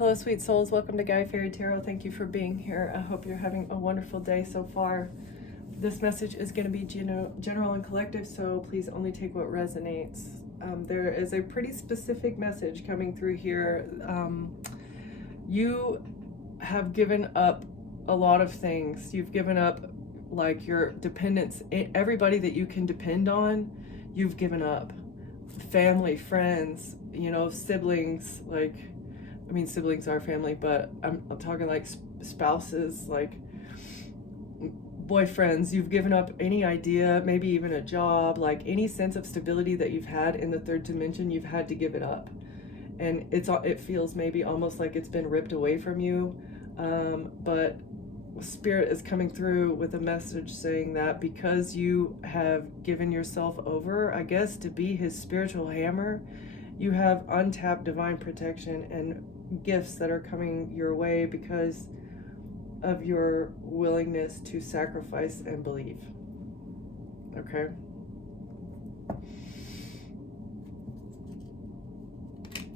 Hello, sweet souls. Welcome to Guy Fairy Tarot. Thank you for being here. I hope you're having a wonderful day so far. This message is going to be general and collective, so please only take what resonates. There is a pretty specific message coming through here. You have given up a lot of things. You've given up like your dependence, everybody that you can depend on, you've given up. Family, friends, siblings, siblings are family, but I'm talking like spouses, like boyfriends. You've given up any idea, maybe even a job, like any sense of stability that you've had in the third dimension, you've had to give it up. And it feels maybe almost like it's been ripped away from you. But Spirit is coming through with a message saying that because you have given yourself over, I guess, to be his spiritual hammer, you have untapped divine protection and gifts that are coming your way because of your willingness to sacrifice and believe. Okay?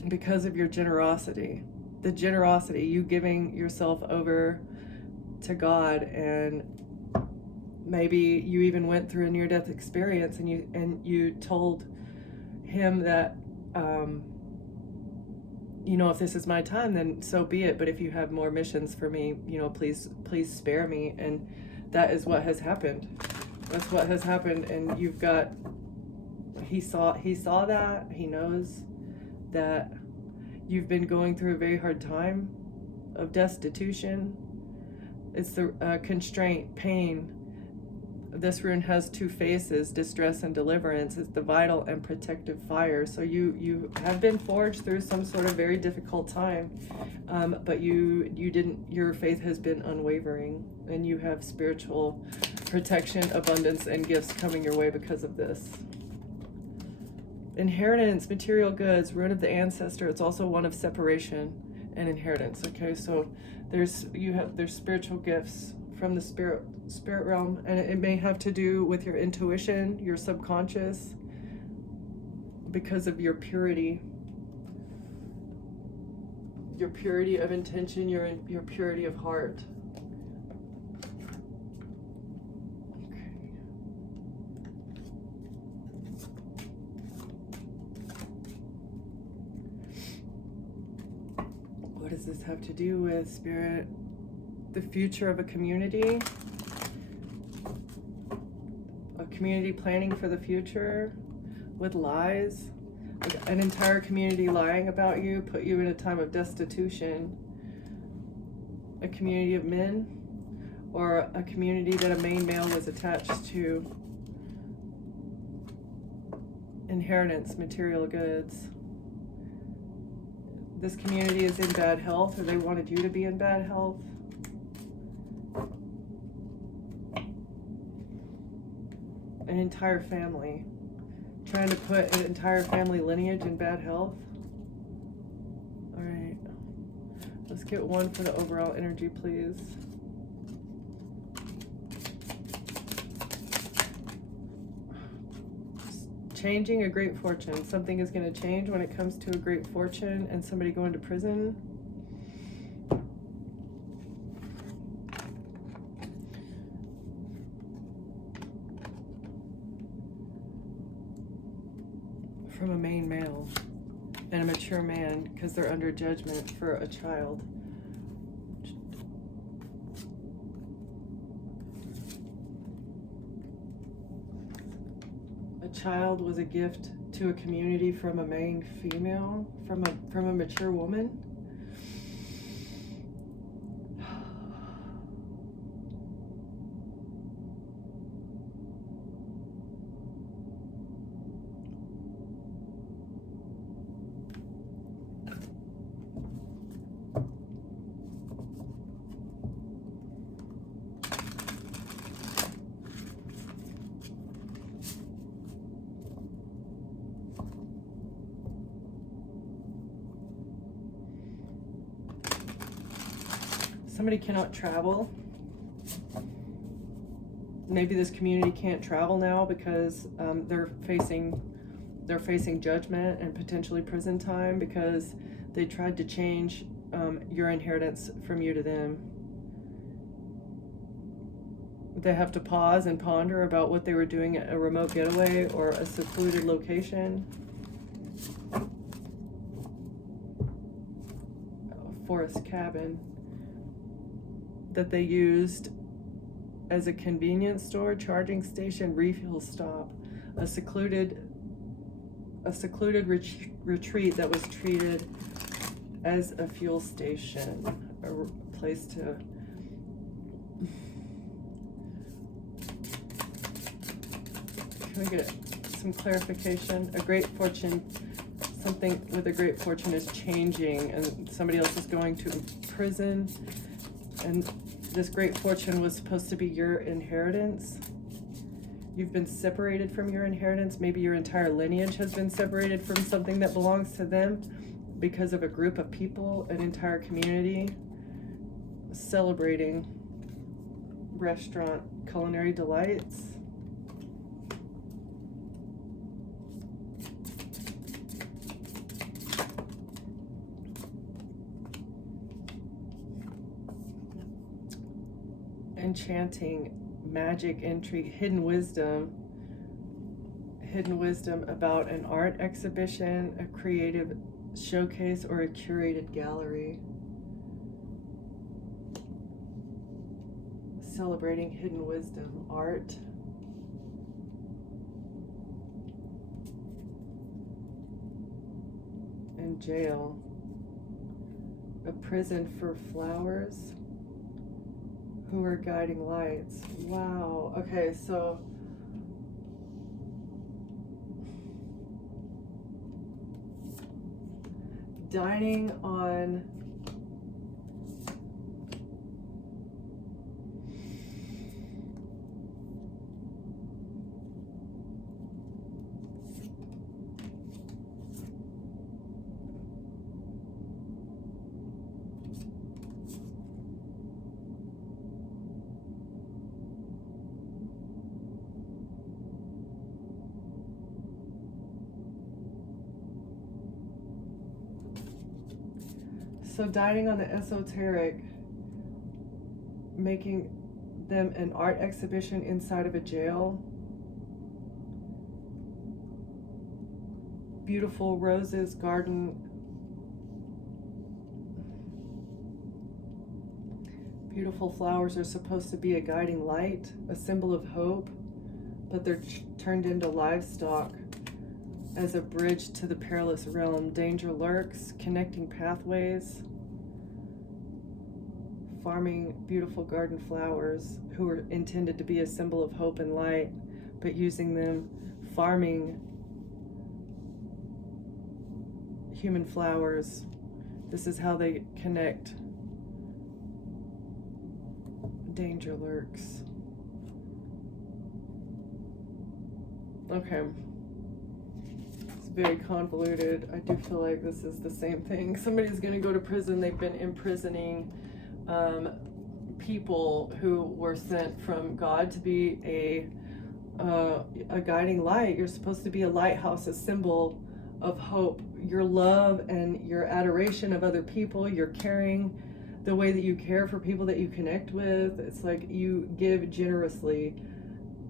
Because of your generosity. The generosity, you giving yourself over to God, and maybe you even went through a near-death experience and you told him that if this is my time, then so be it, but if you have more missions for me, please spare me. And that is what has happened. That's what has happened. And you've got, he saw that, he knows that you've been going through a very hard time of destitution. It's the constraint, pain. This rune has two faces, distress and deliverance. It's the vital and protective fire. So you have been forged through some sort of very difficult time, but you didn't. Your faith has been unwavering, and you have spiritual protection, abundance, and gifts coming your way because of this. Inheritance, material goods, rune of the ancestor. It's also one of separation and inheritance. Okay, so there's spiritual gifts from the spirit realm, and it may have to do with your intuition, your subconscious, because of your purity of intention, your purity of heart. Okay. What does this have to do with, Spirit? The future of a community planning for the future with lies, like an entire community lying about you, put you in a time of destitution. A community of men, or a community that a main male was attached to. Inheritance, material goods. This community is in bad health, or they wanted you to be in bad health. An entire family, trying to put an entire family lineage in bad health. All right, let's get one for the overall energy, please. Changing a great fortune. Something is going to change when it comes to a great fortune and somebody going to prison. From a main male and a mature man, because they're under judgment for a child. A child was a gift to a community from a main female, from a mature woman. Somebody cannot travel. Maybe this community can't travel now because they're facing judgment and potentially prison time because they tried to change your inheritance from you to them. They have to pause and ponder about what they were doing at a remote getaway or a secluded location. A forest cabin that they used as a convenience store, charging station, refuel stop, a secluded retreat that was treated as a fuel station, a place to can we get some clarification? A great fortune, something with a great fortune is changing, and somebody else is going to prison, and this great fortune was supposed to be your inheritance. You've been separated from your inheritance. Maybe your entire lineage has been separated from something that belongs to them because of a group of people, an entire community celebrating restaurant culinary delights. Enchanting, magic, intrigue, hidden wisdom about an art exhibition, a creative showcase, or a curated gallery. Celebrating hidden wisdom, art. And jail. A prison for flowers who are guiding lights. Wow. Okay, so dining on dining on the esoteric, making them an art exhibition inside of a jail. Beautiful roses, garden. Beautiful flowers are supposed to be a guiding light, a symbol of hope, but they're turned into livestock as a bridge to the perilous realm. Danger lurks, connecting pathways. Farming beautiful garden flowers who are intended to be a symbol of hope and light, but using them, farming human flowers. This is how they connect. Danger lurks. Okay. It's very convoluted. I do feel like this is the same thing. Somebody's going to go to prison. They've been imprisoning people who were sent from God to be a guiding light. You're supposed to be a lighthouse, a symbol of hope. Your love and your adoration of other people, your caring, the way that you care for people that you connect with. It's like you give generously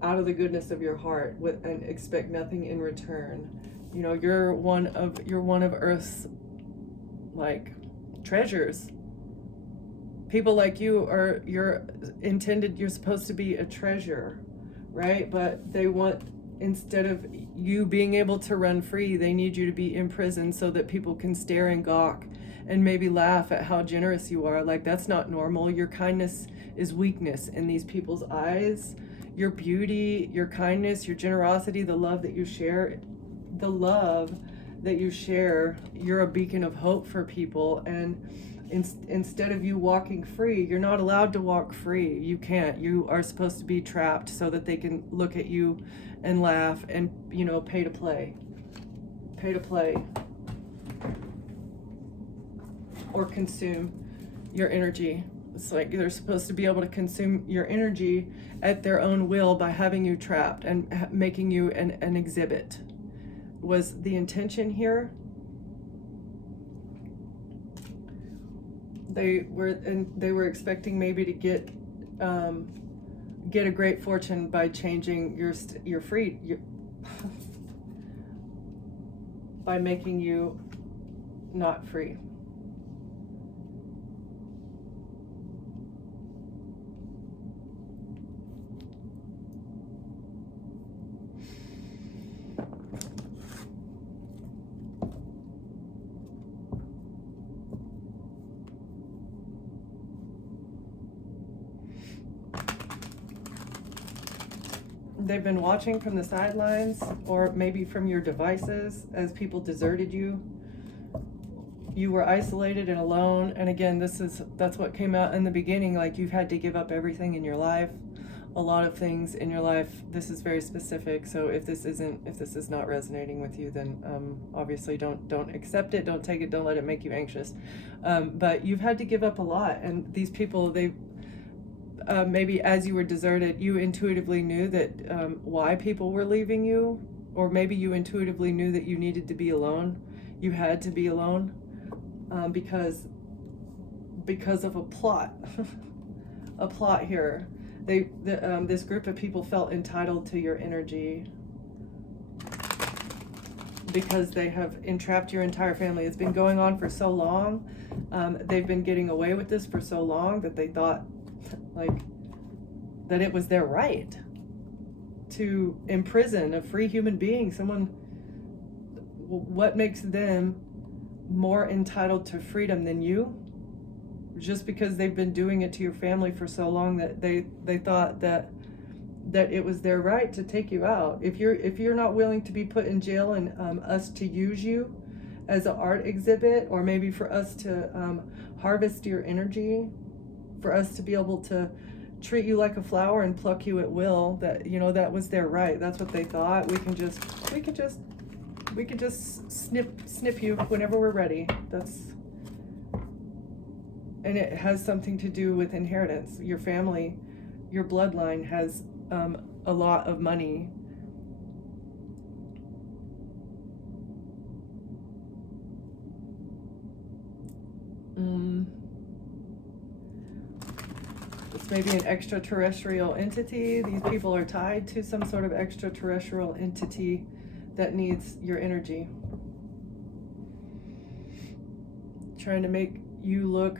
out of the goodness of your heart and expect nothing in return. You know, you're one of Earth's like treasures. People like you are, you're supposed to be a treasure, right? But they want, instead of you being able to run free, they need you to be in prison so that people can stare and gawk and maybe laugh at how generous you are. Like, that's not normal. Your kindness is weakness in these people's eyes. Your beauty, your kindness, your generosity, the love that you share, you're a beacon of hope for people. And instead of you walking free, you're not allowed to walk free. You can't. You are supposed to be trapped so that they can look at you and laugh and, pay to play. Or consume your energy. It's like they're supposed to be able to consume your energy at their own will by having you trapped and making you an exhibit. Was the intention here? They were expecting maybe to get a great fortune by changing your by making you not free. They've been watching from the sidelines, or maybe from your devices, as people deserted you. You were isolated and alone. And again, that's what came out in the beginning. Like, you've had to give up everything in your life, a lot of things in your life. This is very specific. So if this is not resonating with you, then obviously don't accept it. Don't take it. Don't let it make you anxious. But you've had to give up a lot. And these people, maybe as you were deserted, you intuitively knew that why people were leaving you, or maybe you intuitively knew that you needed to be alone. You had to be alone because of a plot, a plot here. This group of people felt entitled to your energy because they have entrapped your entire family. It's been going on for so long. They've been getting away with this for so long that they thought that it was their right to imprison a free human being. What makes them more entitled to freedom than you? Just because they've been doing it to your family for so long that they thought that it was their right to take you out. If you're not willing to be put in jail and us to use you as an art exhibit, or maybe for us to harvest your energy, for us to be able to treat you like a flower and pluck you at will, that was their right. That's what they thought. We can just snip you whenever we're ready. And it has something to do with inheritance. Your family, your bloodline has a lot of money. It's maybe an extraterrestrial entity. These people are tied to some sort of extraterrestrial entity that needs your energy. Trying to make you look...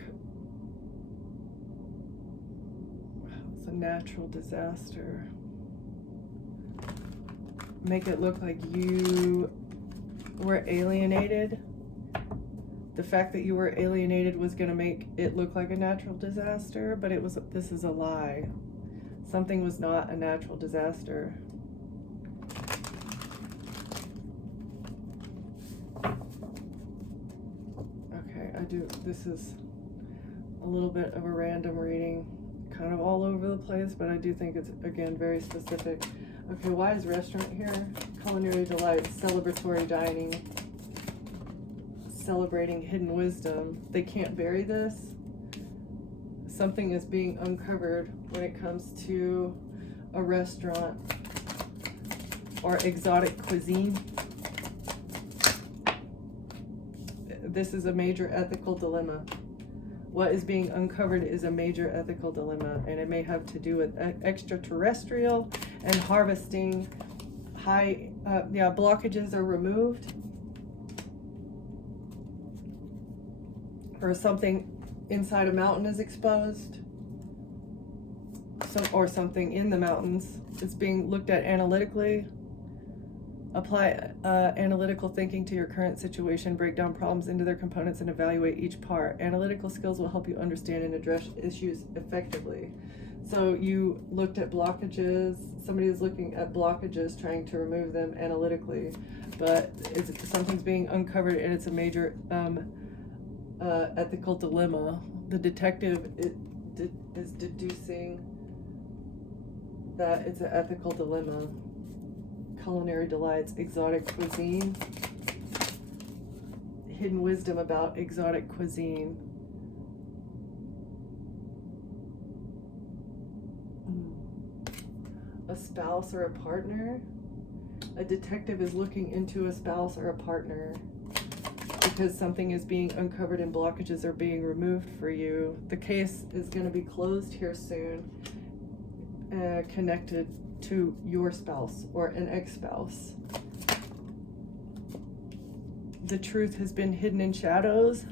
It's a natural disaster. Make it look like you were alienated. The fact that you were alienated was going to make it look like a natural disaster, but this is a lie. Something was not a natural disaster. Okay, this is a little bit of a random reading, kind of all over the place, but I do think it's, again, very specific. Okay, why is restaurant here? Culinary delights, celebratory dining, celebrating hidden wisdom. They can't bury this. Something is being uncovered when it comes to a restaurant or exotic cuisine. This is a major ethical dilemma. What is being uncovered is a major ethical dilemma, and it may have to do with extraterrestrial and harvesting. Blockages are removed, or something inside a mountain is exposed, or something in the mountains. It's being looked at analytically. Apply analytical thinking to your current situation, break down problems into their components, and evaluate each part. Analytical skills will help you understand and address issues effectively. So you looked at blockages. Somebody is looking at blockages, trying to remove them analytically, but something's being uncovered, and it's a major ethical dilemma. The detective is deducing that it's an ethical dilemma. Culinary delights, exotic cuisine, hidden wisdom about exotic cuisine. A spouse or a partner. A detective is looking into a spouse or a partner. because something is being uncovered and blockages are being removed for you. The case is going to be closed here soon, connected to your spouse or an ex-spouse. The truth has been hidden in shadows.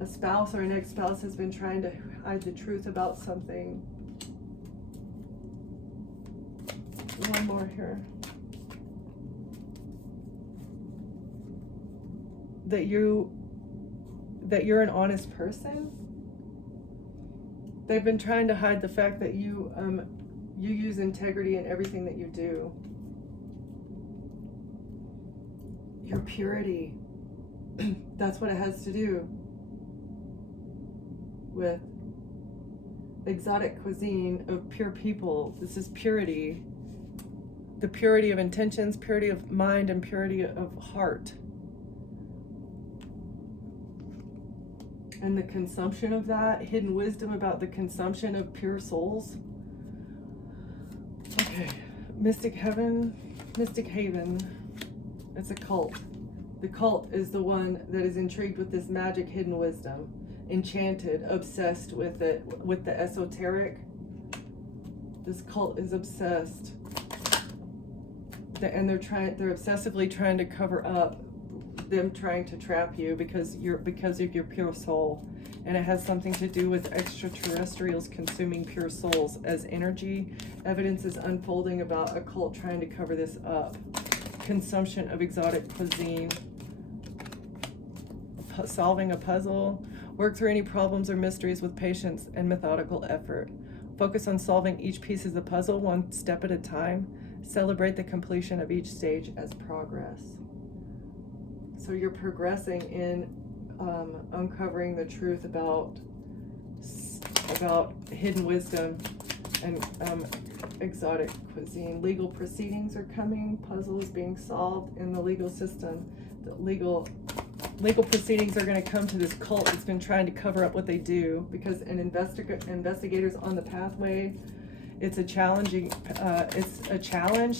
A spouse or an ex-spouse has been trying to hide the truth about something. One more here. That you're an honest person. They've been trying to hide the fact that you use integrity in everything that you do. Your purity. That's what it has to do with exotic cuisine of pure people. This is purity. The purity of intentions, purity of mind, and purity of heart. And the consumption of that, hidden wisdom about the consumption of pure souls. Okay, Mystic Haven. It's a cult. The cult is the one that is intrigued with this magic hidden wisdom, enchanted, obsessed with it, with the esoteric. This cult is obsessed. And they're obsessively trying to cover up them trying to trap you because of your pure soul. And it has something to do with extraterrestrials consuming pure souls as energy. Evidence is unfolding about a cult trying to cover this up. Consumption of exotic cuisine. Solving a puzzle. Work through any problems or mysteries with patience and methodical effort. Focus on solving each piece of the puzzle one step at a time. Celebrate the completion of each stage as progress. So you're progressing in uncovering the truth about hidden wisdom and exotic cuisine. Legal proceedings are coming. Puzzle is being solved in the legal system. The legal proceedings are going to come to this cult that's been trying to cover up what they do, because investigators on the pathway. It's a challenge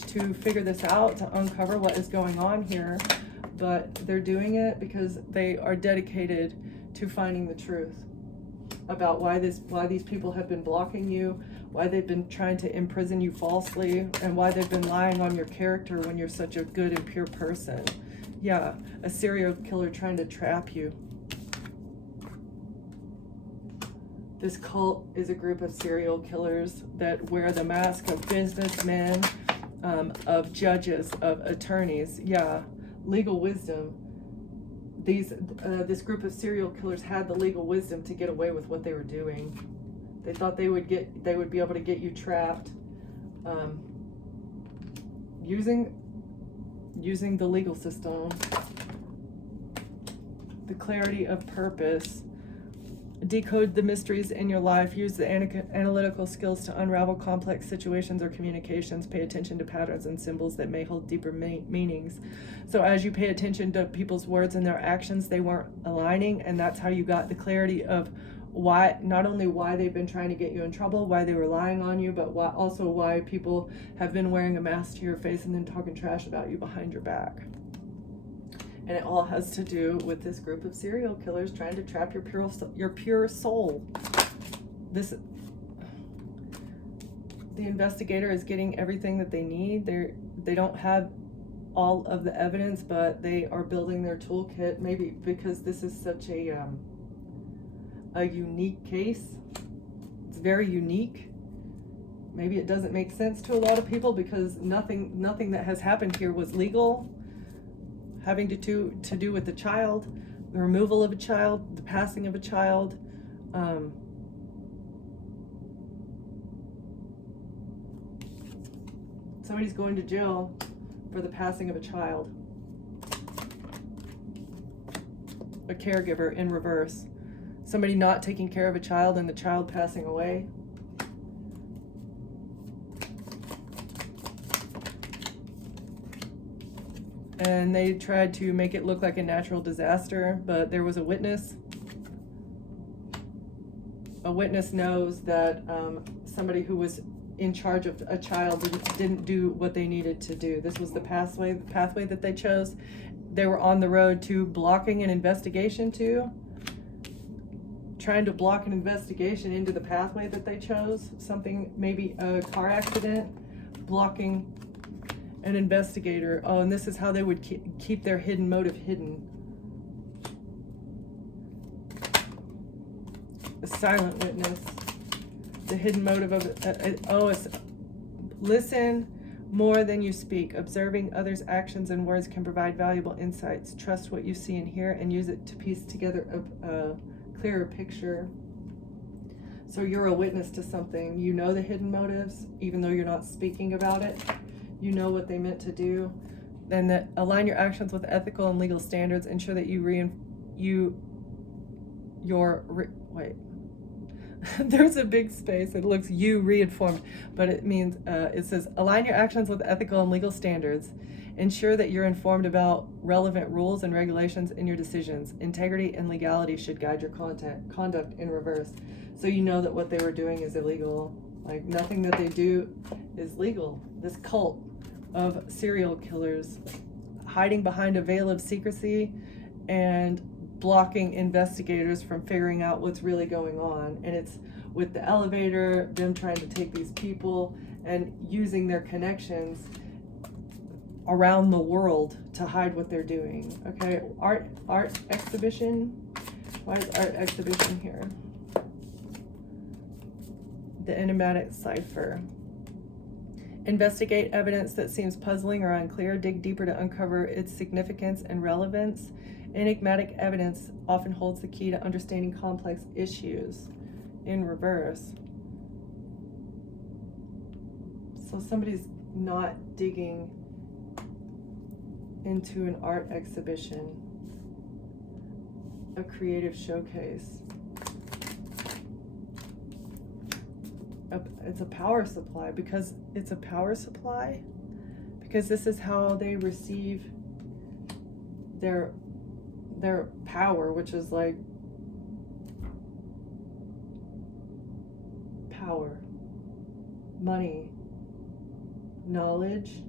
to figure this out, to uncover what is going on here. But they're doing it because they are dedicated to finding the truth about why these people have been blocking you, why they've been trying to imprison you falsely, and why they've been lying on your character when you're such a good and pure person. Yeah, a serial killer trying to trap you. This cult is a group of serial killers that wear the mask of businessmen, of judges, of attorneys. Yeah. Legal wisdom. This group of serial killers had the legal wisdom to get away with what they were doing. They thought they would be able to get you trapped, using the legal system. The clarity of purpose. Decode the mysteries in your life. Use the analytical skills to unravel complex situations or communications. Pay attention to patterns and symbols that may hold deeper meanings. So as you pay attention to people's words and their actions, they weren't aligning, and that's how you got the clarity of why, not only why they've been trying to get you in trouble, why they were lying on you, but also why people have been wearing a mask to your face and then talking trash about you behind your back. And it all has to do with this group of serial killers trying to trap your pure soul. The investigator is getting everything that they need. They don't have all of the evidence, but they are building their toolkit, maybe because this is such a unique case. It's very unique. Maybe it doesn't make sense to a lot of people because nothing that has happened here was legal. Having to do with the child, the removal of a child, the passing of a child. Somebody's going to jail for the passing of a child. A caregiver in reverse. Somebody not taking care of a child and the child passing away. And they tried to make it look like a natural disaster, but there was a witness. A witness knows that somebody who was in charge of a child didn't do what they needed to do. This was the pathway that they chose. they were on the road to blocking an investigation to, trying to block an investigation into the pathway that they chose, something, maybe a car accident, blocking an investigator. Oh, and this is how they would keep their hidden motive hidden. The silent witness, the hidden motive of it's listen more than you speak. Observing others' actions and words can provide valuable insights. Trust what you see and hear and use it to piece together a clearer picture. So you're a witness to something. You know the hidden motives, even though you're not speaking about it. You know what they meant to do. Then that align your actions with ethical and legal standards. Ensure that there's a big space. It looks you reinformed, but it means it says align your actions with ethical and legal standards. Ensure that you're informed about relevant rules and regulations in your decisions. Integrity and legality should guide your conduct in reverse. So you know that what they were doing is illegal. Like nothing that they do is legal. This cult of serial killers hiding behind a veil of secrecy and blocking investigators from figuring out what's really going on. And it's with the elevator, them trying to take these people and using their connections around the world to hide what they're doing. Okay, art exhibition. Why is art exhibition here? The enigmatic cipher. Investigate evidence that seems puzzling or unclear. Dig deeper to uncover its significance and relevance. Enigmatic evidence often holds the key to understanding complex issues. In reverse. So somebody's not digging into an art exhibition, a creative showcase. It's a power supply. Because it's a power supply, because this is how they receive their power, which is like power, money, knowledge.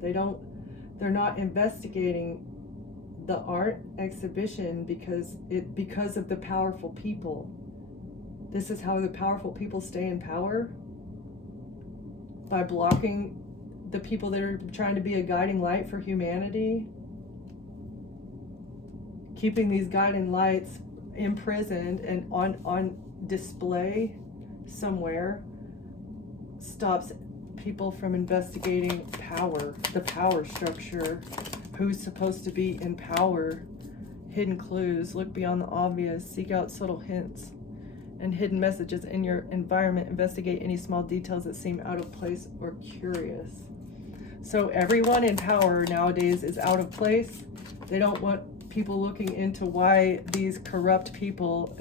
They're not investigating the art exhibition because of the powerful people. This is how the powerful people stay in power, by blocking the people that are trying to be a guiding light for humanity. Keeping these guiding lights imprisoned and on display somewhere stops people from investigating power, the power structure, who's supposed to be in power. Hidden clues. Look beyond the obvious. Seek out subtle hints and hidden messages in your environment. Investigate any small details that seem out of place or curious. So everyone in power nowadays is out of place. They don't want people looking into why these corrupt people,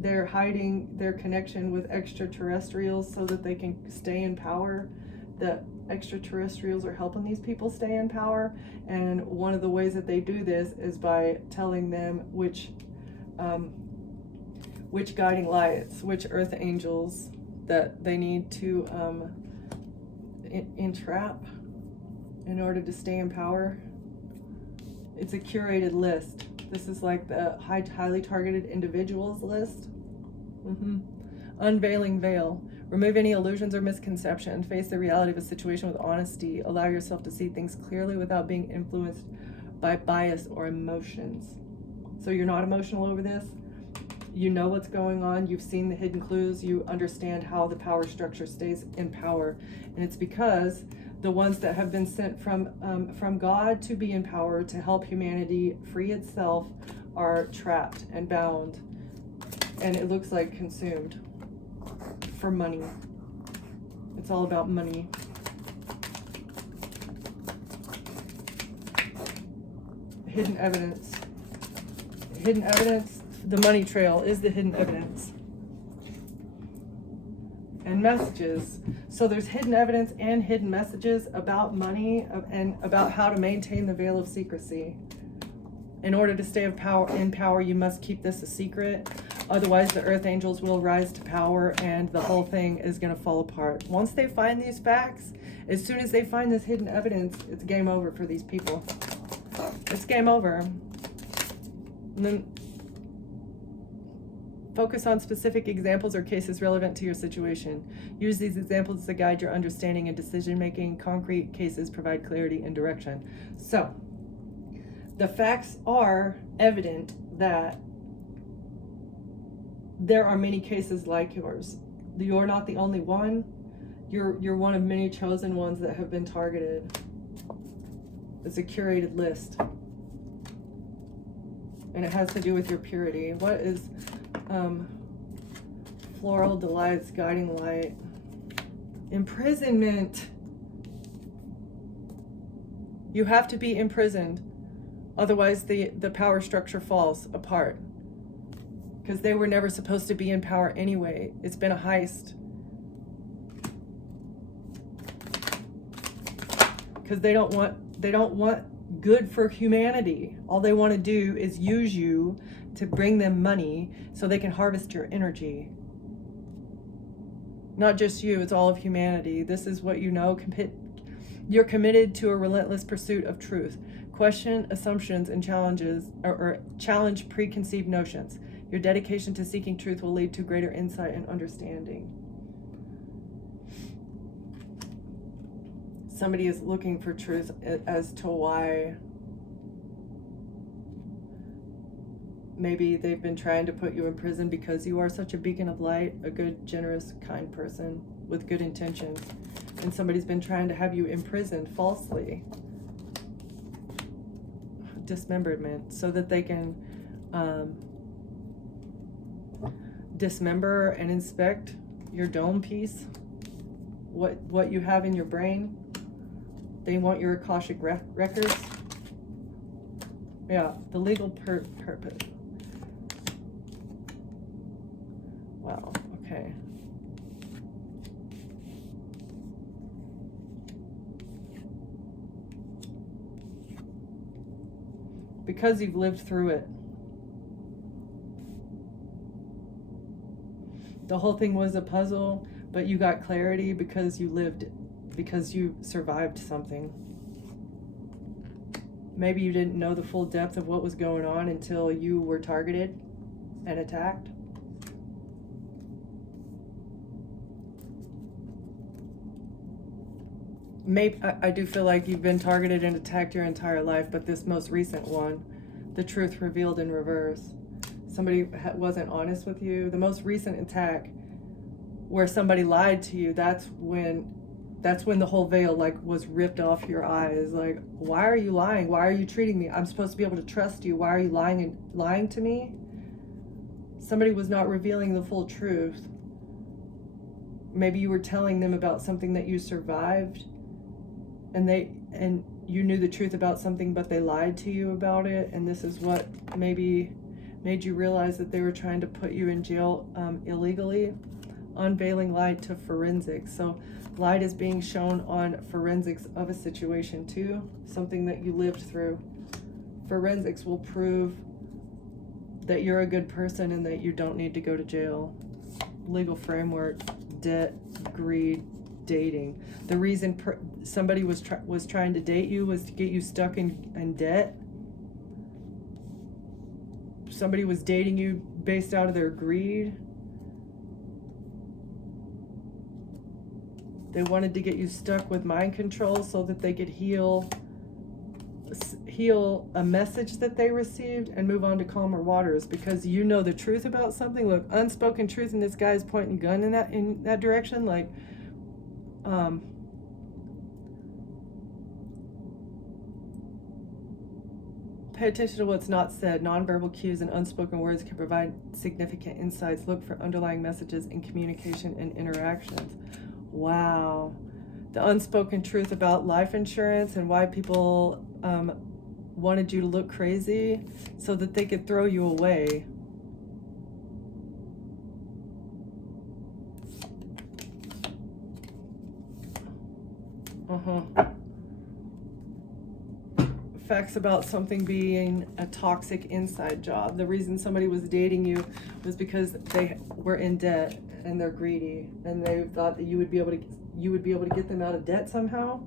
they're hiding their connection with extraterrestrials so that they can stay in power. The extraterrestrials are helping these people stay in power, and one of the ways that they do this is by telling them which guiding lights, which earth angels that they need to entrap in order to stay in power. It's a curated list. This is like the highly targeted individuals list. Unveiling veil. Remove any illusions or misconception. Face the reality of a situation with honesty. Allow yourself to see things clearly without being influenced by bias or emotions. So you're not emotional over this. You know what's going on. You've seen the hidden clues. You understand how the power structure stays in power. And it's because the ones that have been sent from God to be in power to help humanity free itself are trapped and bound. And it looks like consumed for money. It's all about money. Hidden evidence. Hidden evidence. The money trail is the hidden evidence. And messages. So there's hidden evidence and hidden messages about money and about how to maintain the veil of secrecy. In order to stay in power, you must keep this a secret. Otherwise, the earth angels will rise to power and the whole thing is going to fall apart. Once they find these facts, as soon as they find this hidden evidence, it's game over for these people. It's game over. And then focus on specific examples or cases relevant to your situation. Use these examples to guide your understanding and decision making. Concrete cases provide clarity and direction. So, the facts are evident that there are many cases like yours. You're not the only one. You're one of many chosen ones that have been targeted. It's a curated list. And it has to do with your purity. What is floral delights, guiding light? Imprisonment. You have to be imprisoned. Otherwise, the power structure falls apart. Because they were never supposed to be in power anyway. It's been a heist. Because they don't want good for humanity. All they want to do is use you to bring them money so they can harvest your energy. Not just you, it's all of humanity. This is what you know. You're committed to a relentless pursuit of truth. Question assumptions and challenges, or challenge preconceived notions. Your dedication to seeking truth will lead to greater insight and understanding. Somebody is looking for truth as to why maybe they've been trying to put you in prison because you are such a beacon of light, a good, generous, kind person with good intentions. And somebody's been trying to have you imprisoned falsely. Dismemberment, so that they can dismember and inspect your dome piece, what you have in your brain. They want your Akashic records. Yeah, the legal purpose. Wow, okay. Because you've lived through it. The whole thing was a puzzle, but you got clarity because you lived it, because you survived something. Maybe you didn't know the full depth of what was going on until you were targeted and attacked. Maybe I do feel like you've been targeted and attacked your entire life, but this most recent one, the truth revealed in reverse. Somebody wasn't honest with you. The most recent attack where somebody lied to you, that's when the whole veil was ripped off your eyes. Like, why are you lying? Why are you treating me? I'm supposed to be able to trust you. Why are you lying to me? Somebody was not revealing the full truth. Maybe you were telling them about something that you survived, and you knew the truth about something, but they lied to you about it, and this is what maybe made you realize that they were trying to put you in jail illegally. Unveiling light to forensics. So light is being shown on forensics of a situation too, something that you lived through. Forensics will prove that you're a good person and that you don't need to go to jail. Legal framework, debt, greed, dating. The reason somebody was trying to date you was to get you stuck in debt. Somebody was dating you based out of their greed. They wanted to get you stuck with mind control so that they could heal a message that they received and move on to calmer waters, because you know the truth about something. Look, unspoken truth, and this guy's pointing a gun in that direction. Like, pay attention to what's not said. Nonverbal cues and unspoken words can provide significant insights. Look for underlying messages in communication and interactions. Wow. The unspoken truth about life insurance and why people wanted you to look crazy so that they could throw you away. facts about something being a toxic inside job. The reason somebody was dating you was because they were in debt and they're greedy, and they thought that you would be able to get them out of debt somehow,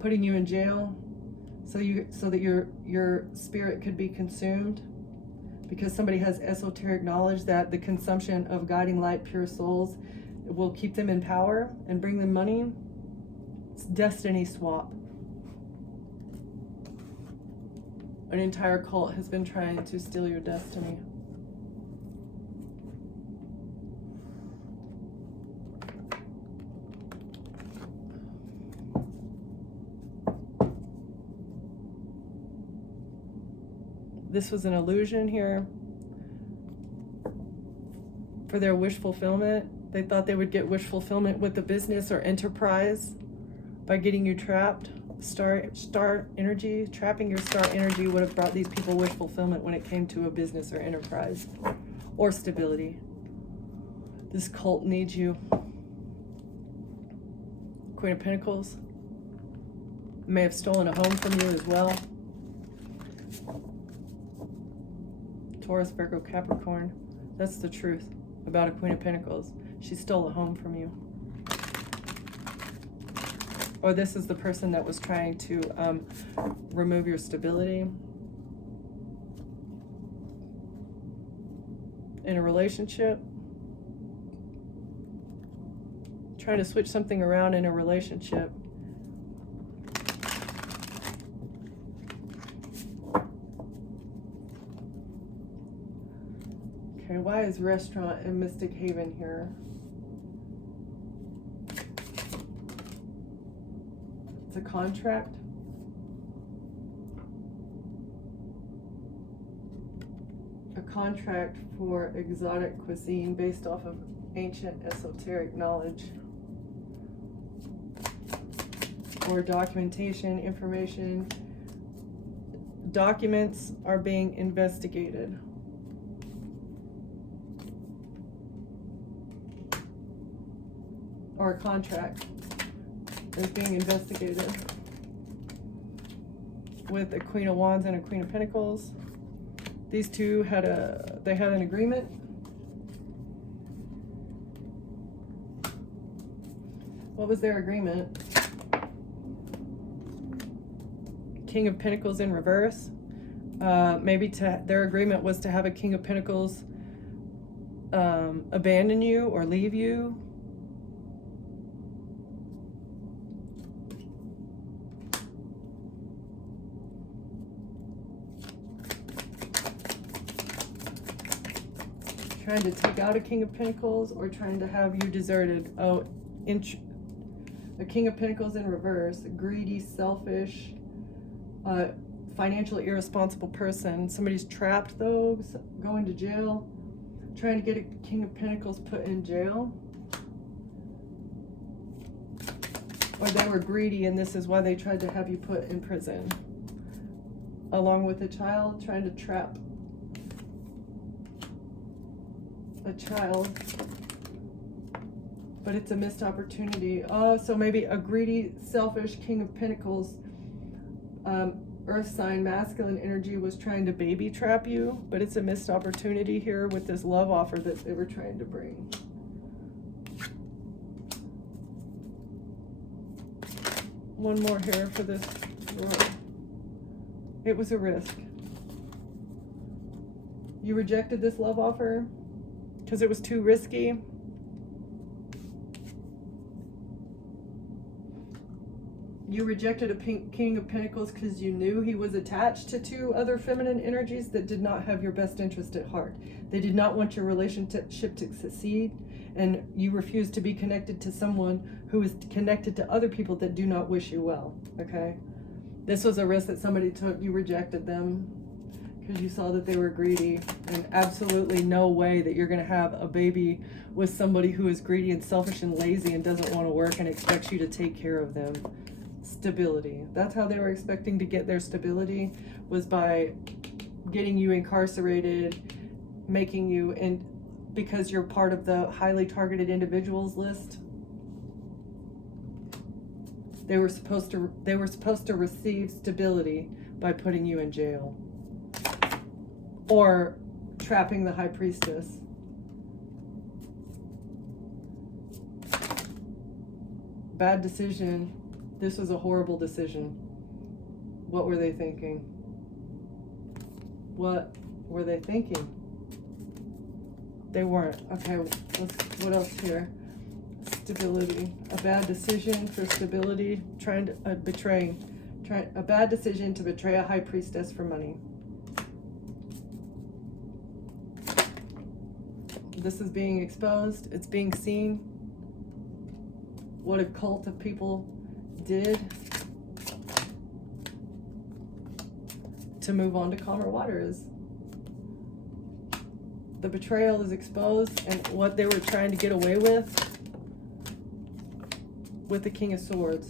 putting you in jail so that your spirit could be consumed, because somebody has esoteric knowledge that the consumption of guiding light pure souls will keep them in power and bring them money. It's destiny swap. An entire cult has been trying to steal your destiny. This was an illusion here for their wish fulfillment. They thought they would get wish fulfillment with the business or enterprise by getting you trapped. Star energy, trapping your star energy would have brought these people wish fulfillment when it came to a business or enterprise or stability. This cult needs you. Queen of Pentacles may have stolen a home from you as well. Taurus, Virgo, Capricorn. That's the truth about a Queen of Pentacles. She stole a home from you. Or this is the person that was trying to remove your stability in a relationship. Trying to switch something around in a relationship. Okay, why is restaurant and Mystic Haven here? It's a contract. A contract for exotic cuisine based off of ancient esoteric knowledge. Or documentation, information. Documents are being investigated. Or a contract is being investigated with a Queen of Wands and a Queen of Pentacles. These two had an agreement. What was their agreement? King of Pentacles in reverse. Maybe their agreement was to have a King of Pentacles abandon you or leave you. Trying to take out a King of Pentacles or trying to have you deserted. Oh, a King of Pentacles in reverse. Greedy, selfish, financially irresponsible person. Somebody's trapped though, going to jail. Trying to get a King of Pentacles put in jail. Or they were greedy and this is why they tried to have you put in prison. Along with a child, trying to trap a child, but it's a missed opportunity. Oh, so maybe a greedy, selfish King of Pentacles, earth sign, masculine energy was trying to baby trap you, but it's a missed opportunity here with this love offer that they were trying to bring. One more here for this world. It was a risk. You rejected this love offer because it was too risky. You rejected a King of Pentacles because you knew he was attached to two other feminine energies that did not have your best interest at heart. They did not want your relationship to succeed, and you refused to be connected to someone who is connected to other people that do not wish you well, okay? This was a risk that somebody took. You rejected them because you saw that they were greedy, and absolutely no way that you're going to have a baby with somebody who is greedy and selfish and lazy and doesn't want to work and expects you to take care of them. Stability. That's how they were expecting to get their stability, was by getting you incarcerated, making you in, because you're part of the highly targeted individuals list. They were supposed to receive stability by putting you in jail or trapping the high priestess. Bad decision. This was a horrible decision. What were they thinking? What were they thinking? They weren't. Okay, what else here? Stability. A bad decision for stability. Trying to a bad decision to betray a high priestess for money. This is being exposed. It's being seen. What a cult of people did to move on to calmer waters. The betrayal is exposed, and what they were trying to get away with the King of Swords.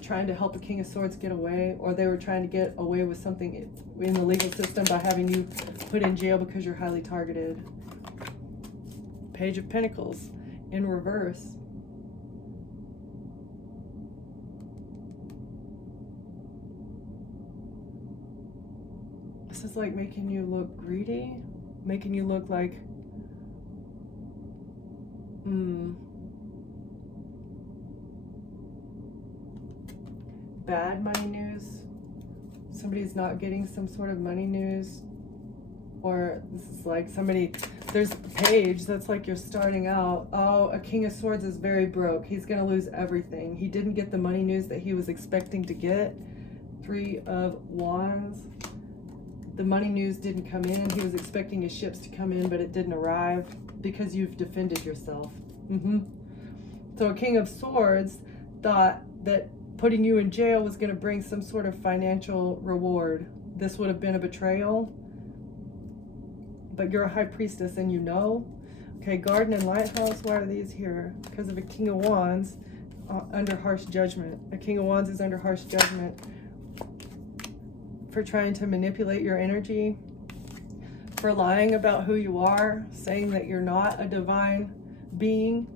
Trying to help the King of Swords get away, or they were trying to get away with something in the legal system by having you put in jail because you're highly targeted. Page of Pentacles in reverse. This is like making you look greedy, making you look like, bad money news. Somebody's not getting some sort of money news. Or this is like somebody, there's a page that's like you're starting out. Oh, a King of Swords is very broke. He's going to lose everything. He didn't get the money news that he was expecting to get. 3 of Wands. The money news didn't come in. He was expecting his ships to come in, but it didn't arrive because you've defended yourself. So a King of Swords thought that putting you in jail was going to bring some sort of financial reward. This would have been a betrayal. But you're a high priestess and you know. Okay, Garden and Lighthouse, why are these here? Because of a King of Wands under harsh judgment. A King of Wands is under harsh judgment for trying to manipulate your energy, for lying about who you are, saying that you're not a divine being,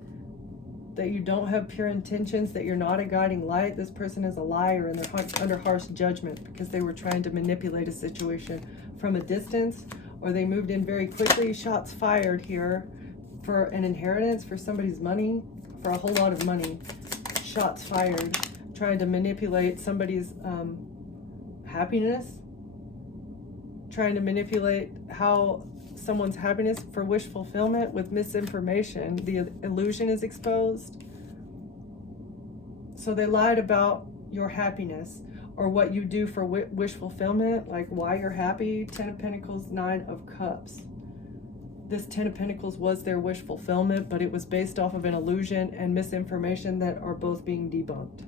that you don't have pure intentions, that you're not a guiding light. This person is a liar and they're under harsh judgment because they were trying to manipulate a situation from a distance, or they moved in very quickly. Shots fired here for an inheritance, for somebody's money, for a whole lot of money. Shots fired, trying to manipulate somebody's happiness, trying to manipulate how someone's happiness for wish fulfillment with misinformation. The illusion is exposed. So they lied about your happiness or what you do for wish fulfillment, like why you're happy. 10 of Pentacles, 9 of Cups. This 10 of Pentacles was their wish fulfillment, but it was based off of an illusion and misinformation that are both being debunked.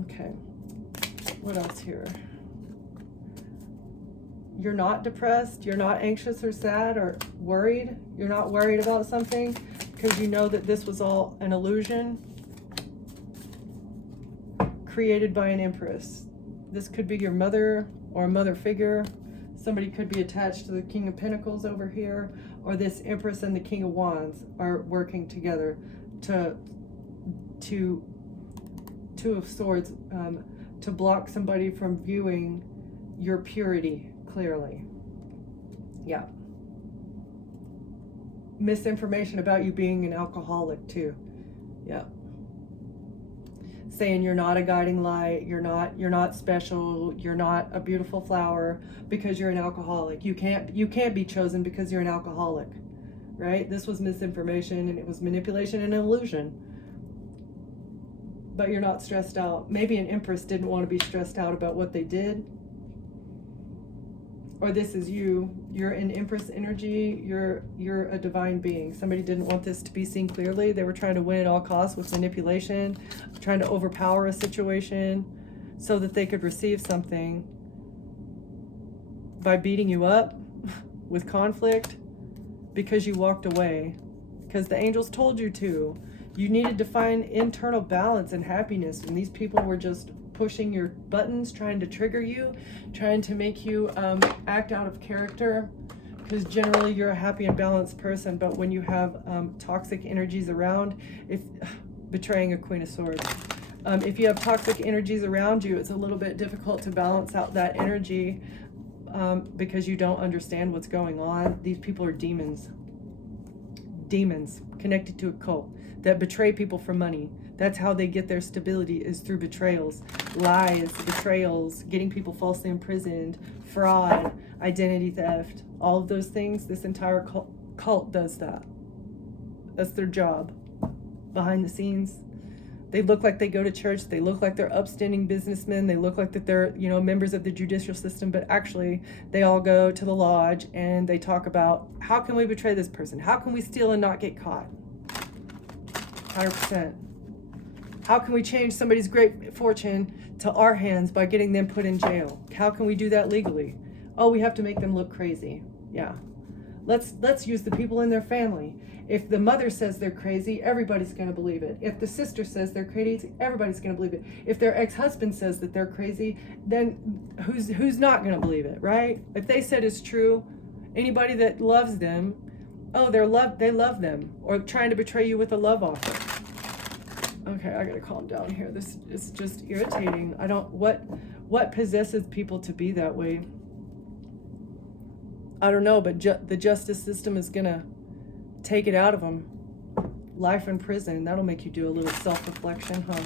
Okay, what else here? You're not depressed, you're not anxious or sad or worried. You're not worried about something because you know that this was all an illusion created by an Empress. This could be your mother or a mother figure. Somebody could be attached to the King of Pentacles over here, or this Empress and the King of Wands are working together to Two of Swords, to block somebody from viewing your purity clearly. Yeah. Misinformation about you being an alcoholic too. Yeah. Saying you're not a guiding light, you're not special, you're not a beautiful flower because you're an alcoholic. You can't be chosen because you're an alcoholic. Right? This was misinformation, and it was manipulation and illusion. But you're not stressed out. Maybe an Empress didn't want to be stressed out about what they did. Or this is you. You're in Empress energy. You're a divine being. Somebody didn't want this to be seen clearly. They were trying to win at all costs with manipulation, trying to overpower a situation so that they could receive something by beating you up with conflict because you walked away. Because the angels told you to. You needed to find internal balance and happiness, and these people were just pushing your buttons, trying to trigger you, trying to make you act out of character, because generally you're a happy and balanced person, but when you have toxic energies around, if betraying a Queen of Swords, if you have toxic energies around you, it's a little bit difficult to balance out that energy, because you don't understand what's going on. These people are demons connected to a cult that betray people for money. That's how they get their stability, is through betrayals, lies, betrayals, getting people falsely imprisoned, fraud, identity theft, all of those things. This entire cult does that. That's their job. Behind the scenes, they look like they go to church, they look like they're upstanding businessmen, they look like that they're, you know, members of the judicial system, but actually they all go to the lodge and they talk about, how can we betray this person? How can we steal and not get caught? 100%. How can we change somebody's great fortune to our hands by getting them put in jail? How can we do that legally? Oh, we have to make them look crazy. Yeah. Let's use the people in their family. If the mother says they're crazy, everybody's going to believe it. If the sister says they're crazy, everybody's going to believe it. If their ex-husband says that they're crazy, then who's not going to believe it, right? If they said it's true, anybody that loves them, oh, they love them, or trying to betray you with a love offer. Okay, I gotta calm down here. This is just irritating. I don't, what possesses people to be that way? I don't know, but the justice system is gonna take it out of them. Life in prison, that'll make you do a little self-reflection, huh?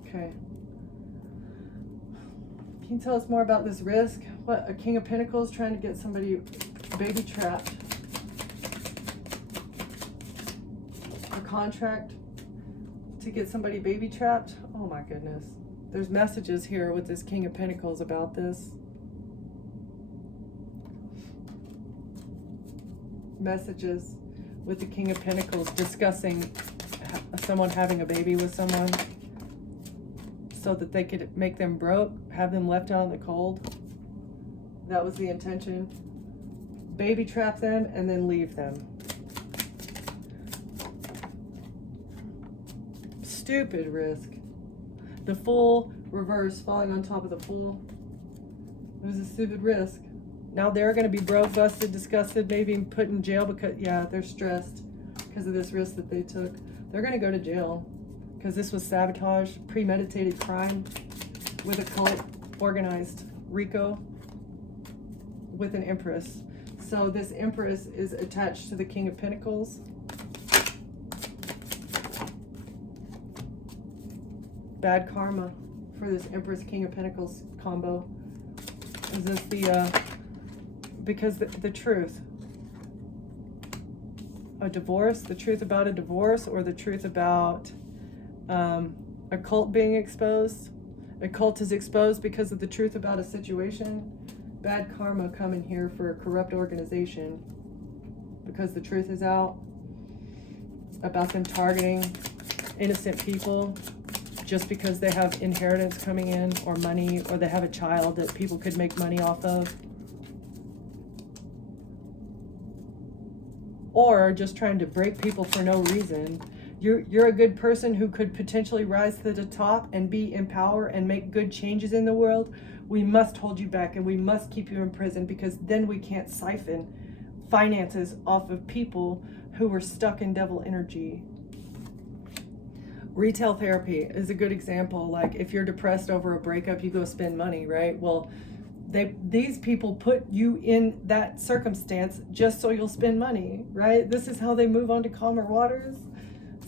Okay. Can you tell us more about this risk? What, a King of Pentacles trying to get somebody baby trapped? Contract to get somebody baby trapped? Oh my goodness. There's messages here with this King of Pentacles about this. Messages with the King of Pentacles discussing someone having a baby with someone so that they could make them broke, have them left out in the cold. That was the intention. Baby trap them and then leave them. Stupid risk. The Fool reverse, falling on top of the Fool. It was a stupid risk. Now they're going to be broke, busted, disgusted, maybe put in jail because, yeah, they're stressed because of this risk that they took. They're going to go to jail because this was sabotage, premeditated crime with a cult, organized RICO with an Empress. So this Empress is attached to the King of Pentacles. Bad karma for this Empress King of Pentacles combo. Is this because the truth, a divorce, the truth about a divorce, or the truth about a cult being exposed? A cult is exposed because of the truth about a situation. Bad karma coming here for a corrupt organization because the truth is out about them targeting innocent people just because they have inheritance coming in, or money, or they have a child that people could make money off of. Or just trying to break people for no reason. You're a good person who could potentially rise to the top and be in power and make good changes in the world. We must hold you back and we must keep you in prison, because then we can't siphon finances off of people who were stuck in devil energy. Retail therapy is a good example. Like, if you're depressed over a breakup, you go spend money, right? Well, these people put you in that circumstance just so you'll spend money, right? This is how they move on to calmer waters.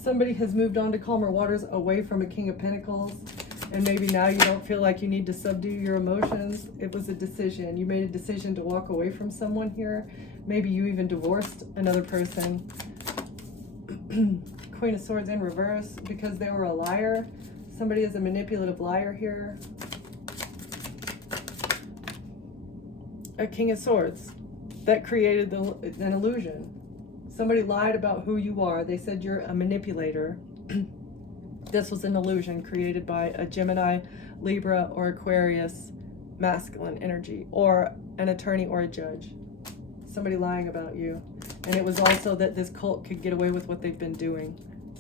Somebody has moved on to calmer waters away from a King of Pentacles, and maybe now you don't feel like you need to subdue your emotions. It was a decision. You made a decision to walk away from someone here. Maybe you even divorced another person. Queen of Swords in reverse because they were a liar. Somebody is a manipulative liar here. A King of Swords that created an illusion. Somebody lied about who you are. They said you're a manipulator. This was an illusion created by a Gemini, Libra, or Aquarius masculine energy, or an attorney or a judge. Somebody lying about you. And it was also that this cult could get away with what they've been doing.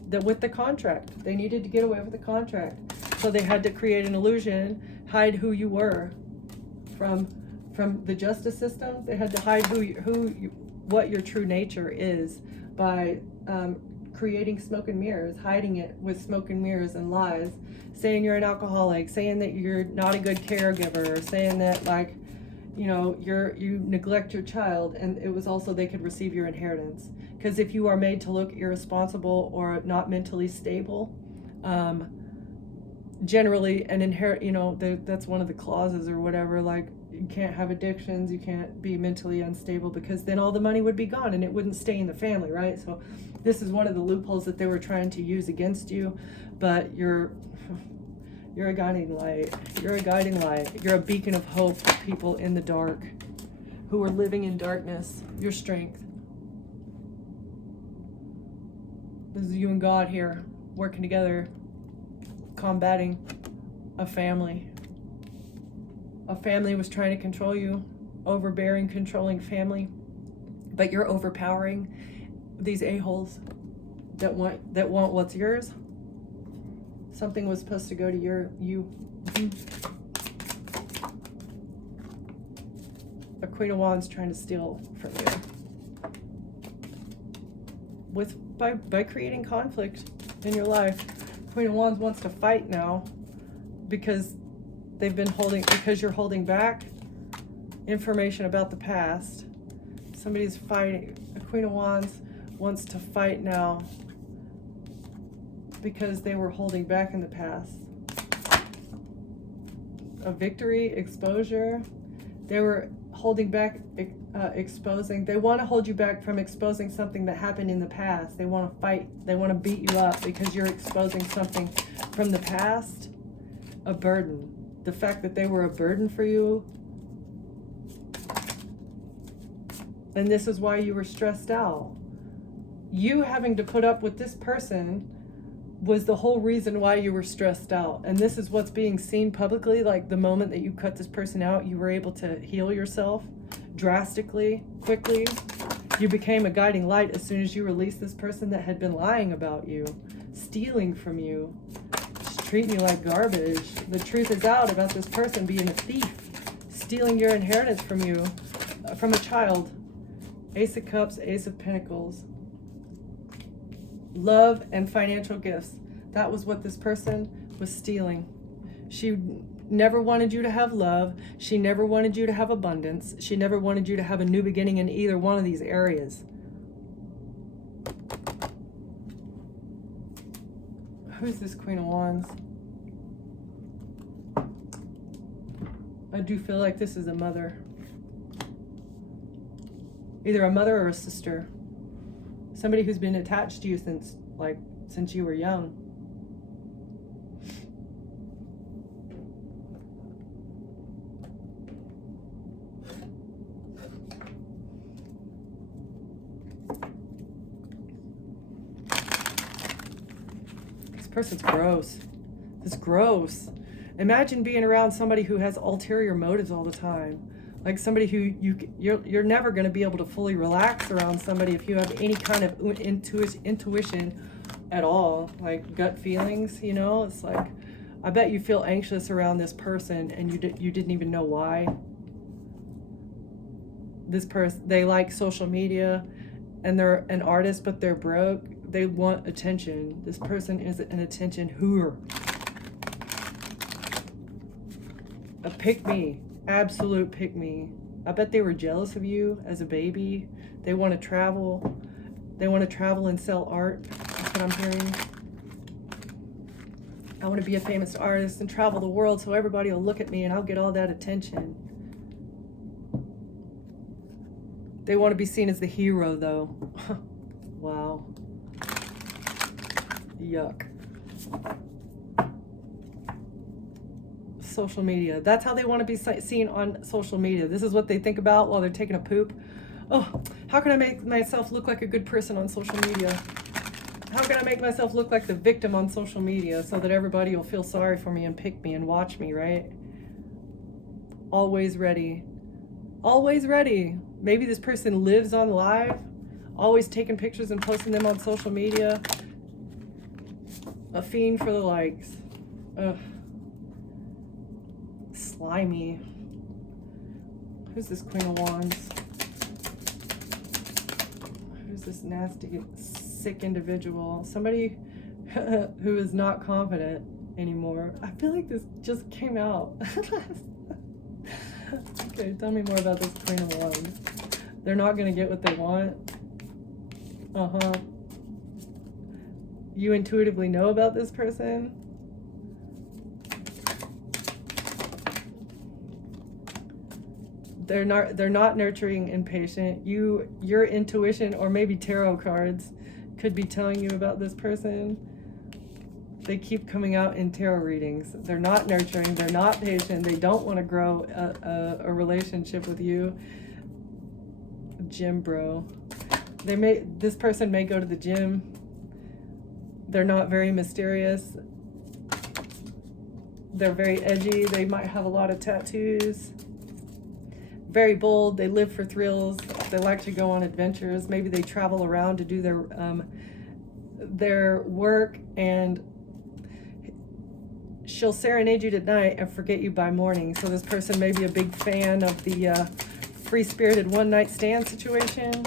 That with the contract, they needed to get away with the contract. So they had to create an illusion hide who you were from the justice system. They had to hide what your true nature is by creating smoke and mirrors, hiding it with smoke and mirrors and lies, saying you're an alcoholic, saying that you're not a good caregiver, saying that, like, you know, you neglect your child. And it was also they could receive your inheritance, because if you are made to look irresponsible or not mentally stable, generally an inherit, you know, that's one of the clauses or whatever, like, you can't have addictions, you can't be mentally unstable, because then all the money would be gone and it wouldn't stay in the family, right? So this is one of the loopholes that they were trying to use against you. But you're a guiding light. You're a guiding light. You're a beacon of hope for people in the dark who are living in darkness. Your strength. This is you and God here working together, combating a family. A family was trying to control you, overbearing, controlling family, but you're overpowering these a-holes that want what's yours. Something was supposed to go to you. A Queen of Wands trying to steal from you by creating conflict in your life. Queen of Wands wants to fight now because you're holding back information about the past. Somebody's fighting. A Queen of Wands wants to fight now because they were holding back in the past. A victory, exposure. They were holding back, exposing. They want to hold you back from exposing something that happened in the past. They want to fight. They want to beat you up because you're exposing something from the past. A burden. The fact that they were a burden for you. And this is why you were stressed out. You having to put up with this person was the whole reason why you were stressed out. And this is what's being seen publicly. Like, the moment that you cut this person out, you were able to heal yourself drastically, quickly. You became a guiding light as soon as you released this person that had been lying about you, stealing from you, just treating you like garbage. The truth is out about this person being a thief, stealing your inheritance from you, from a child. Ace of Cups, Ace of Pentacles. Love and financial gifts. That was what this person was stealing. She never wanted you to have love. She never wanted you to have abundance. She never wanted you to have a new beginning in either one of these areas. Who's this Queen of Wands? I do feel like this is a mother. Either a mother or a sister. Somebody who's been attached to you since you were young. This person's gross. This is gross. Imagine being around somebody who has ulterior motives all the time. Like somebody who you're never going to be able to fully relax around somebody if you have any kind of intuition at all, like gut feelings, you know. It's like, I bet you feel anxious around this person and you didn't even know why. This person, they like social media and they're an artist, but they're broke. They want attention. This person is an attention whore. A pick-me. Absolute pick-me. I bet they were jealous of you as a baby. They want to travel. They want to travel and sell art. That's what I'm hearing. I want to be a famous artist and travel the world so everybody will look at me and I'll get all that attention. They want to be seen as the hero, though. Wow. Yuck. Social media. That's how they want to be seen on social media. This is what they think about while they're taking a poop. Oh, how can I make myself look like a good person on social media? How can I make myself look like the victim on social media so that everybody will feel sorry for me and pick me and watch me, right? Always ready. Always ready. Maybe this person lives on live, always taking pictures and posting them on social media. A fiend for the likes. Ugh. slimy. Who's this Queen of Wands? Who's this nasty, sick individual? Somebody who is not confident anymore. I feel like this just came out. Okay, tell me more about this Queen of Wands. They're not going to get what they want. Uh-huh. You intuitively know about this person. They're not nurturing and patient. Your intuition or maybe tarot cards could be telling you about this person. They keep coming out in tarot readings. They're not nurturing, they're not patient, they don't want to grow a relationship with you. Gym bro. This person may go to the gym. They're not very mysterious. They're very edgy. They might have a lot of tattoos. Very bold. They live for thrills. They like to go on adventures. Maybe they travel around to do their work, and she'll serenade you tonight and forget you by morning. So this person may be a big fan of the free-spirited one-night stand situation,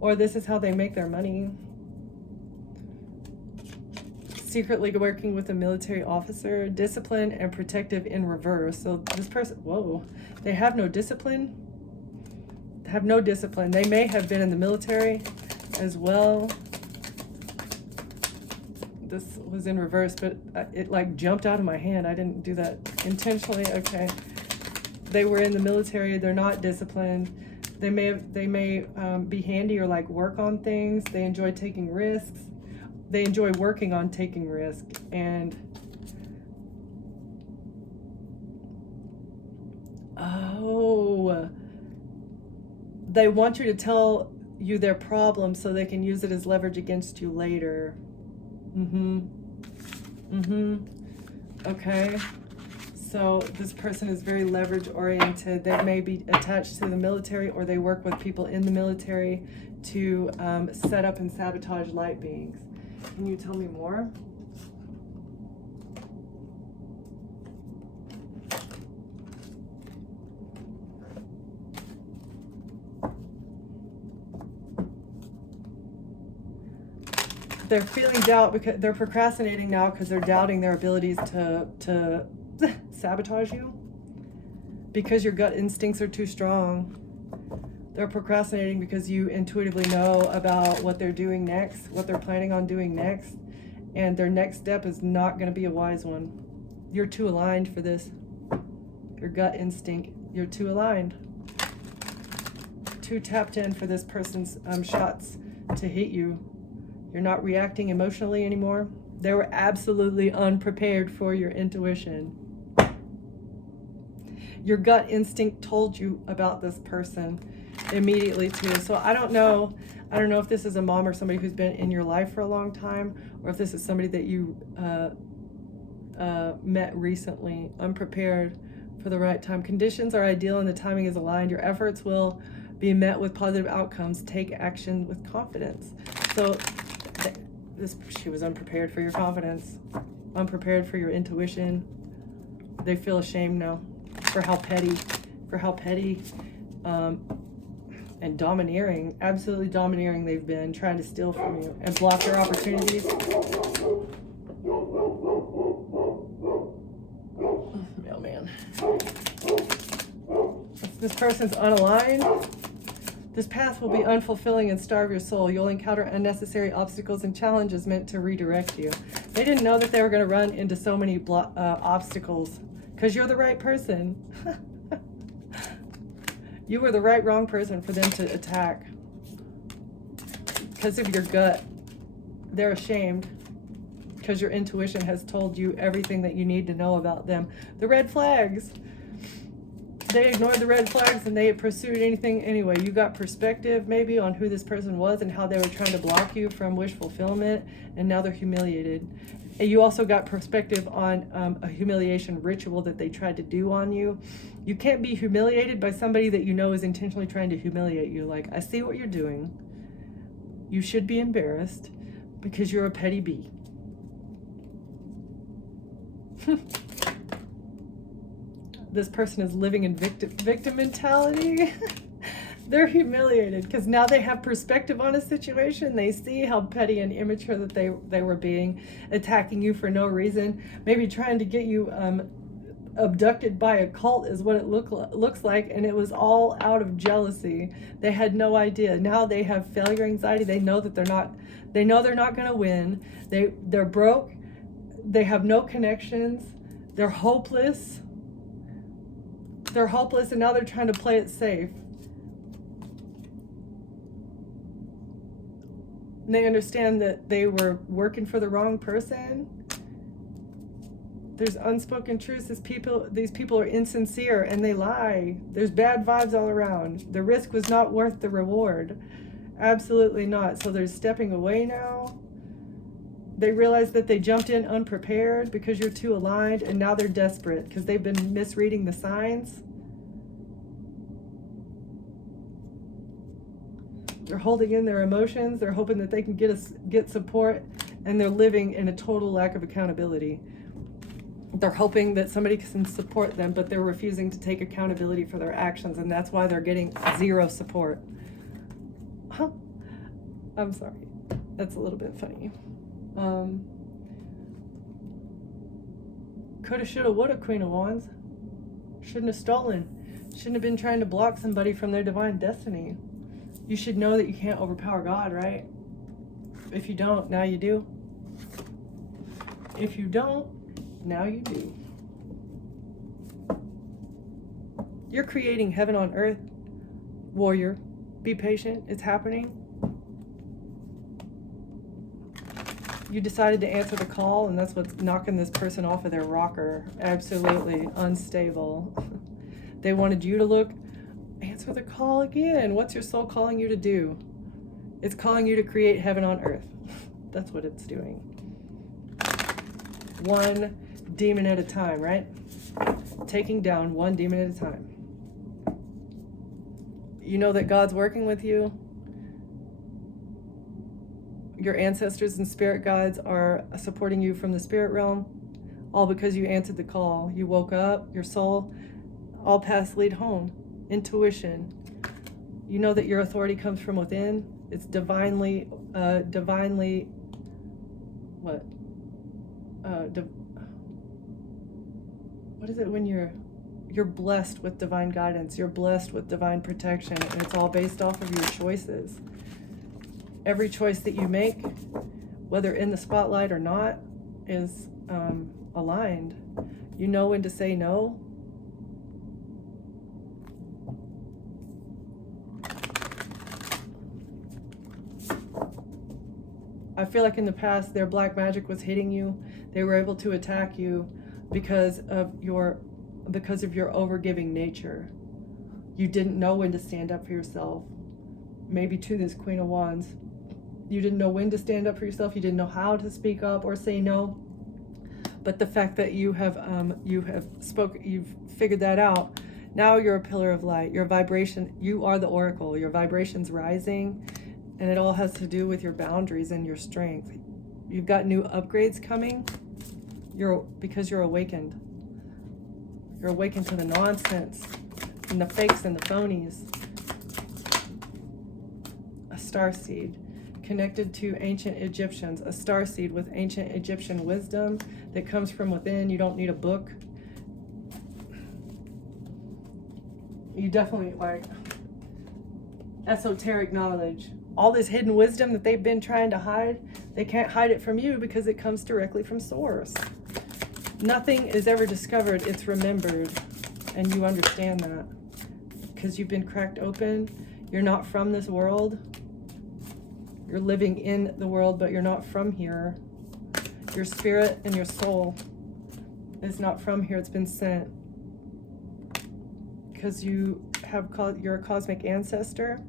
or this is how they make their money. Secretly working with a military officer, disciplined and protective in reverse. So this person, whoa, they have no discipline. Have no discipline. They may have been in the military as well. This was in reverse, but it like jumped out of my hand. I didn't do that intentionally. Okay. They were in the military. They're not disciplined. They may be handy or like work on things. They enjoy taking risks. They enjoy working on taking risk, and they want you to tell you their problem so they can use it as leverage against you later. Okay. So this person is very leverage oriented. They may be attached to the military, or they work with people in the military to set up and sabotage light beings. Can you tell me more? They're feeling doubt because they're procrastinating now because they're doubting their abilities to sabotage you because your gut instincts are too strong. They're procrastinating because you intuitively know about what they're doing next, what they're planning on doing next, and their next step is not going to be a wise one. You're too aligned for this. Your gut instinct, you're too aligned. Too tapped in for this person's shots to hit you. You're not reacting emotionally anymore. They were absolutely unprepared for your intuition. Your gut instinct told you about this person immediately too. So I don't know if this is a mom or somebody who's been in your life for a long time, or if this is somebody that you met recently. Unprepared for the right time. Conditions are ideal and the timing is aligned. Your efforts will be met with positive outcomes. Take action with confidence. So she was unprepared for your confidence, unprepared for your intuition. They feel ashamed now for how petty and domineering, absolutely domineering they've been, trying to steal from you and block your opportunities. Oh man. This person's unaligned. This path will be unfulfilling and starve your soul. You'll encounter unnecessary obstacles and challenges meant to redirect you. They didn't know that they were going to run into so many obstacles because you're the right person. You were the wrong person for them to attack. Because of your gut, they're ashamed because your intuition has told you everything that you need to know about them. The red flags. They ignored the red flags and they pursued anything anyway. You got perspective maybe on who this person was and how they were trying to block you from wish fulfillment, and now they're humiliated. And you also got perspective on a humiliation ritual that they tried to do on you. You can't be humiliated by somebody that you know is intentionally trying to humiliate you. Like, I see what you're doing. You should be embarrassed because you're a petty bee. this person is living in victim mentality. They're humiliated because now they have perspective on a situation. They see how petty and immature that they were being, attacking you for no reason, maybe trying to get you abducted by a cult is what it looks like, and it was all out of jealousy. They had no idea. Now they have failure anxiety. They know that they're not going to win. They're broke. They have no connections. They're hopeless. And now they're trying to play it safe. And they understand that they were working for the wrong person. There's unspoken truths. These people are insincere and they lie. There's bad vibes all around. The risk was not worth the reward. Absolutely not. So they're stepping away now. They realize that they jumped in unprepared because you're too aligned, and now they're desperate because they've been misreading the signs. They're holding in their emotions. They're hoping that they can get support, and they're living in a total lack of accountability. They're hoping that somebody can support them, but they're refusing to take accountability for their actions, and that's why they're getting zero support. Huh? I'm sorry. That's a little bit funny. Coulda, shoulda, woulda, Queen of Wands. Shouldn't have stolen. Shouldn't have been trying to block somebody from their divine destiny. You should know that you can't overpower God, right? If you don't, now you do. If you don't, now you do. You're creating heaven on earth, warrior. Be patient. It's happening. You decided to answer the call, and that's what's knocking this person off of their rocker. Absolutely unstable. They wanted you to answer the call again. What's your soul calling you to do? It's calling you to create heaven on earth. That's what it's doing. One demon at a time, right? Taking down one demon at a time. You know that God's working with you. Your ancestors and spirit guides are supporting you from the spirit realm, all because you answered the call. You woke up, your soul, all paths lead home. Intuition. You know that your authority comes from within. It's divinely, what? What is it when you're blessed with divine guidance? You're blessed with divine protection, and it's all based off of your choices. Every choice that you make, whether in the spotlight or not, is aligned. You know when to say no. I feel like in the past their black magic was hitting you. They were able to attack you because of your overgiving nature. You didn't know when to stand up for yourself. Maybe to this Queen of Wands. You didn't know when to stand up for yourself. You didn't know how to speak up or say no. But the fact that you've figured that out. Now you're a pillar of light. Your vibration, you are the oracle. Your vibration's rising, and it all has to do with your boundaries and your strength. You've got new upgrades coming. Because you're awakened. You're awakened to the nonsense and the fakes and the phonies. A starseed. Connected to ancient Egyptians, a starseed with ancient Egyptian wisdom that comes from within. You don't need a book. You definitely like esoteric knowledge. All this hidden wisdom that they've been trying to hide, they can't hide it from you because it comes directly from source. Nothing is ever discovered, it's remembered. And you understand that because you've been cracked open. You're not from this world. You're living in the world, but you're not from here. Your spirit and your soul is not from here. It's been sent because you're a cosmic ancestor.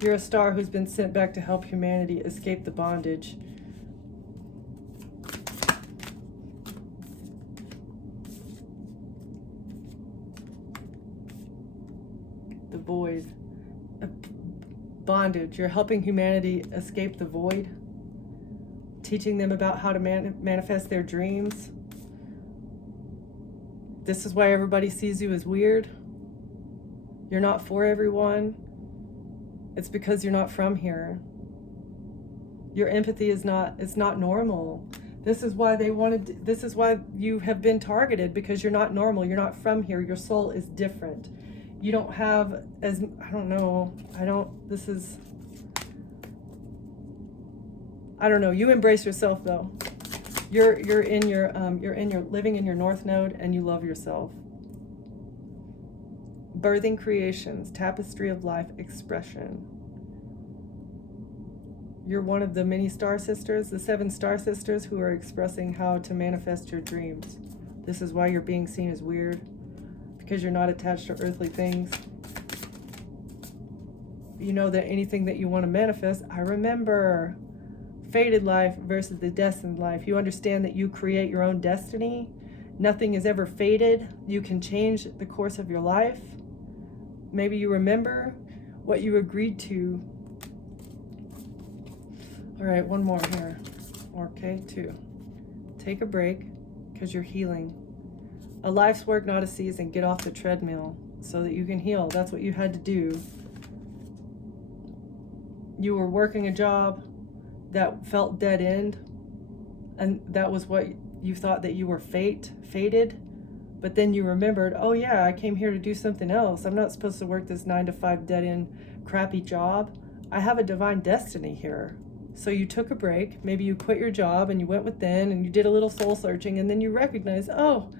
You're a star who's been sent back to help humanity escape the bondage. The void. bondage. You're helping humanity escape the void, teaching them about how to manifest their dreams. This is why everybody sees you as weird. You're not for everyone. It's because you're not from here. Your empathy is not, it's not normal. This is why this is why you have been targeted, because you're not normal. You're not from here. Your soul is different. You don't have as, I don't know. I don't know. You embrace yourself though. You're living in your North Node, and you love yourself. Birthing creations, tapestry of life expression. You're one of the many star sisters, the 7 star sisters who are expressing how to manifest your dreams. This is why you're being seen as weird, because you're not attached to earthly things. You know that anything that you want to manifest, I remember fated life versus the destined life. You understand that you create your own destiny. Nothing is ever fated. You can change the course of your life. Maybe you remember what you agreed to. All right, one more here. Okay, 2. Take a break, because you're healing. A life's work, not a season. Get off the treadmill so that you can heal. That's what you had to do. You were working a job that felt dead end, and that was what you thought, that you were fated. But then you remembered, oh yeah, I came here to do something else. I'm not supposed to work this 9-to-5 dead end crappy job. I have a divine destiny here. So you took a break. Maybe you quit your job and you went within and you did a little soul searching, and then you recognized, oh,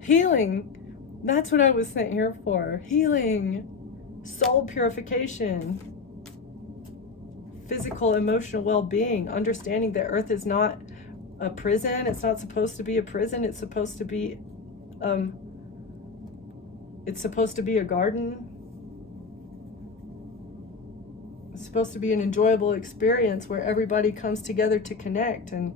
healing. That's what I was sent here for. Healing, soul purification, physical, emotional well-being, understanding that Earth is not a prison. It's not supposed to be a prison. It's supposed to be a garden. It's supposed to be an enjoyable experience where everybody comes together to connect and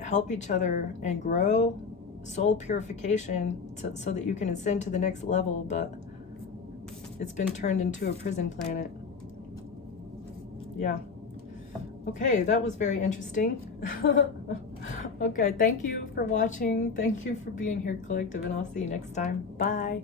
help each other and grow. Soul purification so that you can ascend to the next level, but it's been turned into a prison planet. Yeah. Okay, that was very interesting. Okay, thank you for watching. Thank you for being here, Collective, and I'll see you next time. Bye.